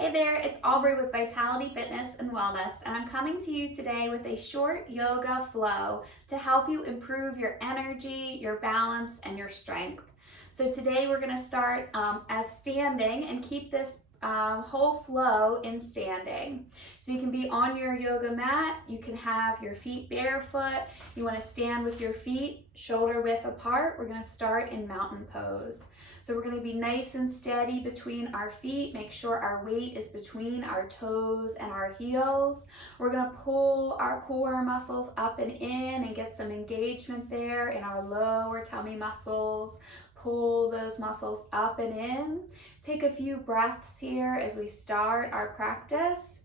Hey there, it's Aubrey with Vitality Fitness and Wellness, and I'm coming to you today with a short yoga flow to help you improve your energy, your balance, and your strength. So today we're going to start as standing and keep this whole flow in standing. So you can be on your yoga mat, you can have your feet barefoot, you want to stand with your feet shoulder width apart. We're going to start in mountain pose. So we're going to be nice and steady between our feet. Make sure our weight is between our toes and our heels. We're going to pull our core muscles up and in and get some engagement there in our lower tummy muscles. Pull those muscles up and in. Take a few breaths here as we start our practice.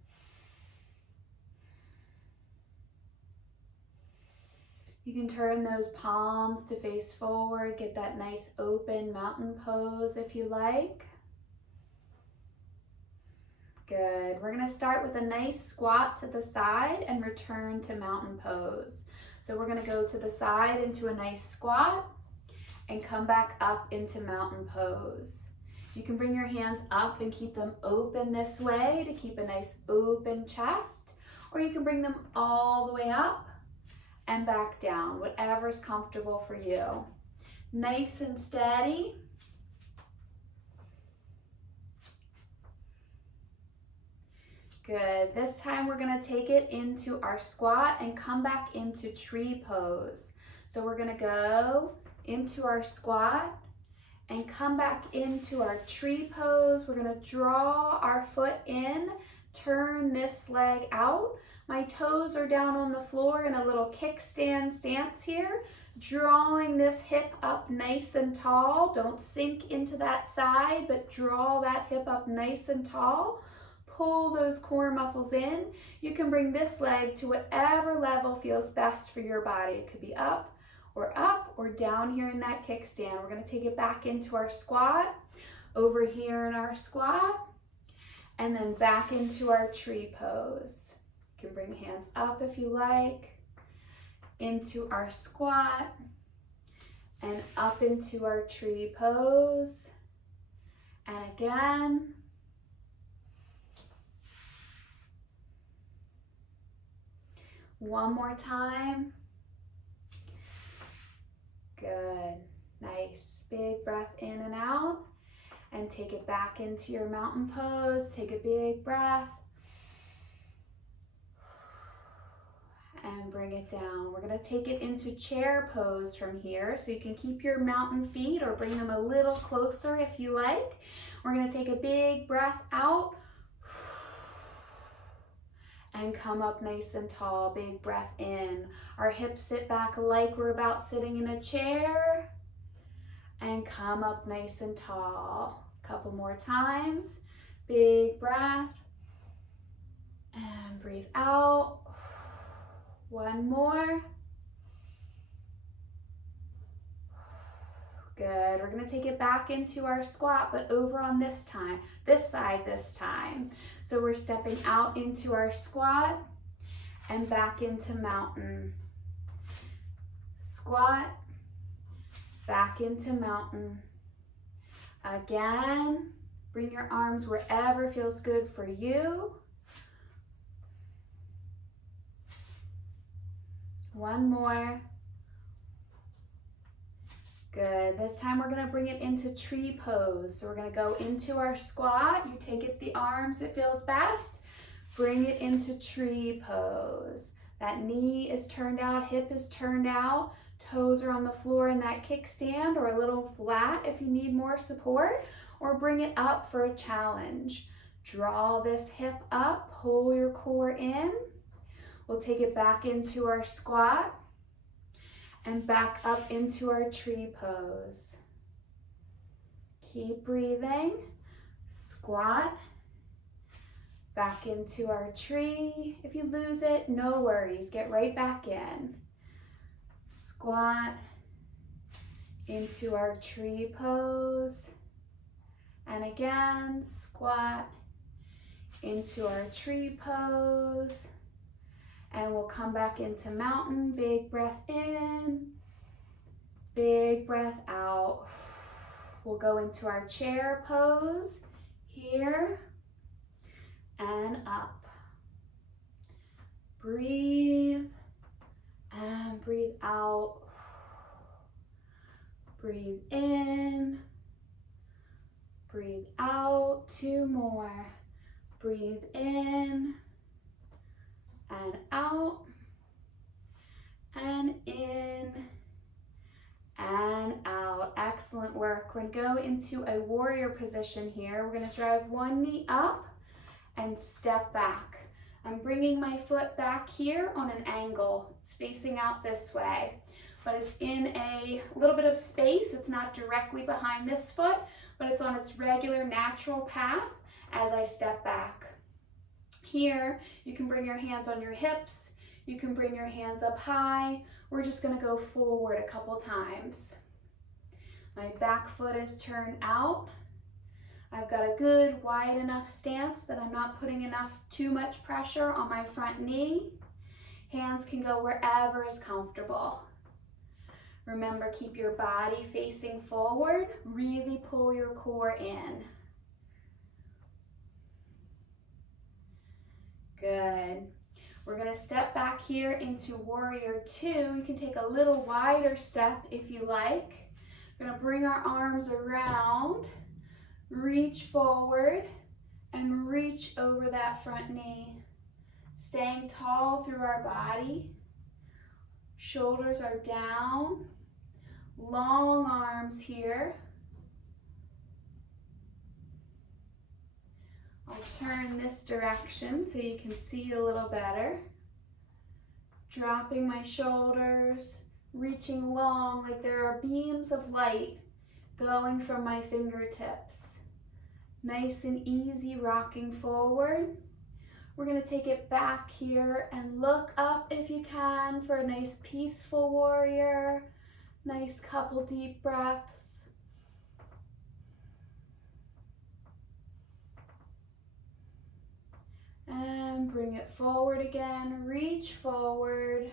You can turn those palms to face forward, get that nice open mountain pose if you like. Good. We're going to start with a nice squat to the side and return to mountain pose. So we're going to go to the side into a nice squat and come back up into mountain pose. You can bring your hands up and keep them open this way to keep a nice open chest, or you can bring them all the way up and back down, whatever's comfortable for you. Nice and steady. Good. This time we're going to take it into our squat and come back into tree pose. So we're going to go into our squat and come back into our tree pose. We're going to draw our foot in, turn this leg out. My toes are down on the floor in a little kickstand stance here, drawing this hip up nice and tall. Don't sink into that side, but draw that hip up nice and tall. Pull those core muscles in. You can bring this leg to whatever level feels best for your body. It could be up or down here in that kickstand. We're going to take it back into our squat, over here in our squat, and then back into our tree pose. You can bring hands up if you like, into our squat, and up into our tree pose. And again. One more time. Good. Nice. Big breath in and out. And take it back into your mountain pose. Take a big breath. And bring it down. We're going to take it into chair pose from here. So you can keep your mountain feet or bring them a little closer if you like. We're going to take a big breath out. And come up nice and tall, big breath in. Our hips sit back like we're about sitting in a chair. And come up nice and tall. Couple more times. Big breath. And breathe out. One more. Good. We're going to take it back into our squat, but over on this side this time. So we're stepping out into our squat and back into mountain. Squat, back into mountain. Again, bring your arms wherever feels good for you. One more. Good. This time we're going to bring it into tree pose. So we're going to go into our squat. You take it the arms that feels best. Bring it into tree pose. That knee is turned out, hip is turned out, toes are on the floor in that kickstand or a little flat if you need more support, or bring it up for a challenge. Draw this hip up, pull your core in. We'll take it back into our squat. And back up into our tree pose. Keep breathing. Squat. Back into our tree. If you lose it, no worries. Get right back in. Squat. Into our tree pose. And again, squat. Into our tree pose. And we'll come back into mountain. Big breath in, big breath out. We'll go into our chair pose here. breathe and breathe out. Breathe in, breathe out. 2 more. Breathe in and out, and in and out. Excellent work. We're going to go into a warrior position here. We're going to drive one knee up and step back. I'm bringing my foot back here on an angle. It's facing out this way, but it's in a little bit of space. It's not directly behind this foot, but it's on its regular natural path as I step back. Here, you can bring your hands on your hips. You can bring your hands up high. We're just gonna go forward a couple times. My back foot is turned out. I've got a good wide enough stance that I'm not putting too much pressure on my front knee. Hands can go wherever is comfortable. Remember, keep your body facing forward. Really pull your core in. Good. We're going to step back here into Warrior 2. You can take a little wider step if you like. We're going to bring our arms around, reach forward, and reach over that front knee. Staying tall through our body. Shoulders are down. Long arms here. I'll turn this direction so you can see a little better. Dropping my shoulders, reaching long like there are beams of light going from my fingertips. Nice and easy rocking forward. We're going to take it back here and look up if you can for a nice peaceful warrior. Nice couple deep breaths. And bring it forward again. Reach forward.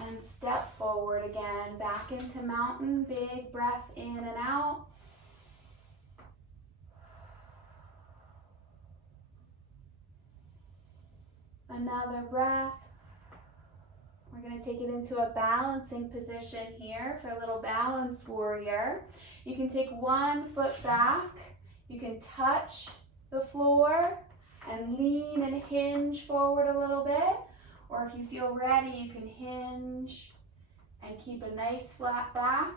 And step forward again. Back into mountain. Big breath in and out. Another breath. We're going to take it into a balancing position here for a little balanced warrior. You can take one foot back. You can touch the floor and lean and hinge forward a little bit. Or if you feel ready, you can hinge and keep a nice flat back.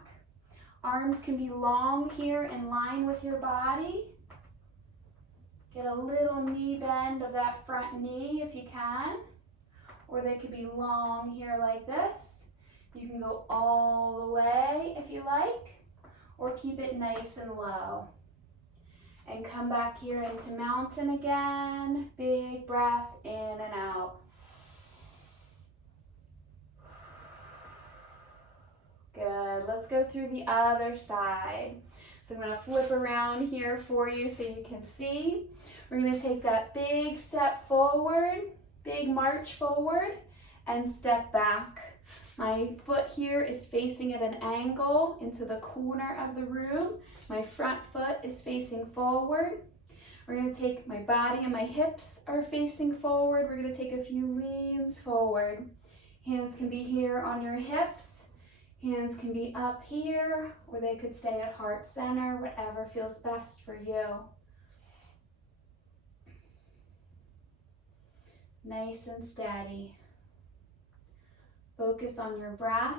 Arms can be long here in line with your body. Get a little knee bend of that front knee if you can. Or they could be long here like this. You can go all the way if you like, or keep it nice and low. And come back here into mountain again. Big breath in and out. Good. Let's go through the other side. So I'm going to flip around here for you so you can see. We're going to take that big step forward. Big march forward and step back. My foot here is facing at an angle into the corner of the room. My front foot is facing forward. We're going to take my body and my hips are facing forward. We're going to take a few leans forward. Hands can be here on your hips. Hands can be up here, or they could stay at heart center, whatever feels best for you. Nice and steady. Focus on your breath.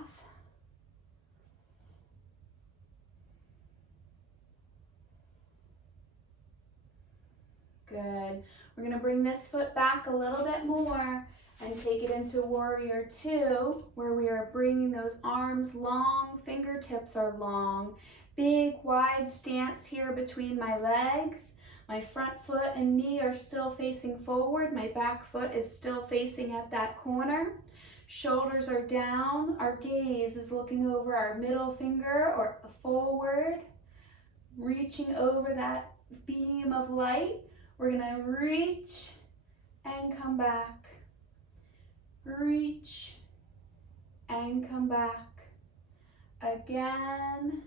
Good. We're going to bring this foot back a little bit more and take it into Warrior 2, where we are bringing those arms long, fingertips are long. Big wide stance here between my legs. My front foot and knee are still facing forward. My back foot is still facing at that corner. Shoulders are down. Our gaze is looking over our middle finger or forward, reaching over that beam of light. We're gonna reach and come back. Reach and come back. Again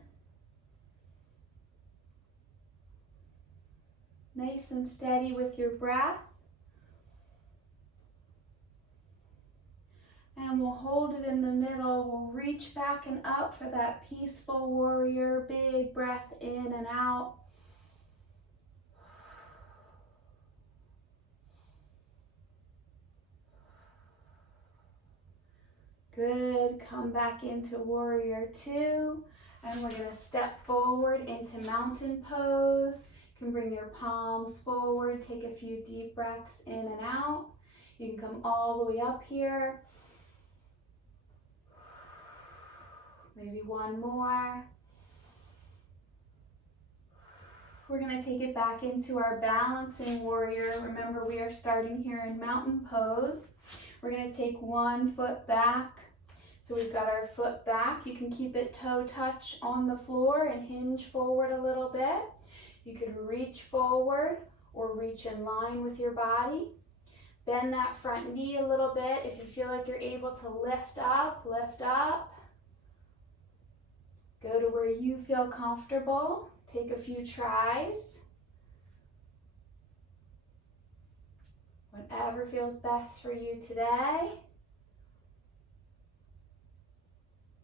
Nice and steady with your breath. And we'll hold it in the middle. We'll reach back and up for that peaceful warrior. Big breath in and out. Good. Come back into warrior two. And we're going to step forward into mountain pose. You can bring your palms forward. Take a few deep breaths in and out. You can come all the way up here. Maybe one more. We're going to take it back into our balancing warrior. Remember, we are starting here in mountain pose. We're going to take one foot back. So we've got our foot back. You can keep it toe touch on the floor and hinge forward a little bit. You could reach forward or reach in line with your body. Bend that front knee a little bit. If you feel like you're able to lift up, lift up. Go to where you feel comfortable. Take a few tries. Whatever feels best for you today.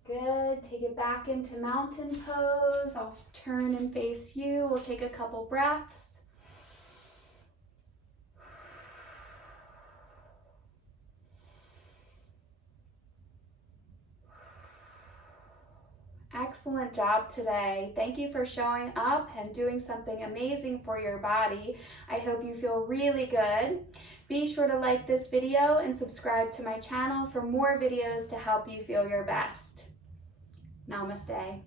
Good. Take it back into mountain pose. I'll turn and face you. We'll take a couple breaths. Excellent job today. Thank you for showing up and doing something amazing for your body. I hope you feel really good. Be sure to like this video and subscribe to my channel for more videos to help you feel your best. Namaste.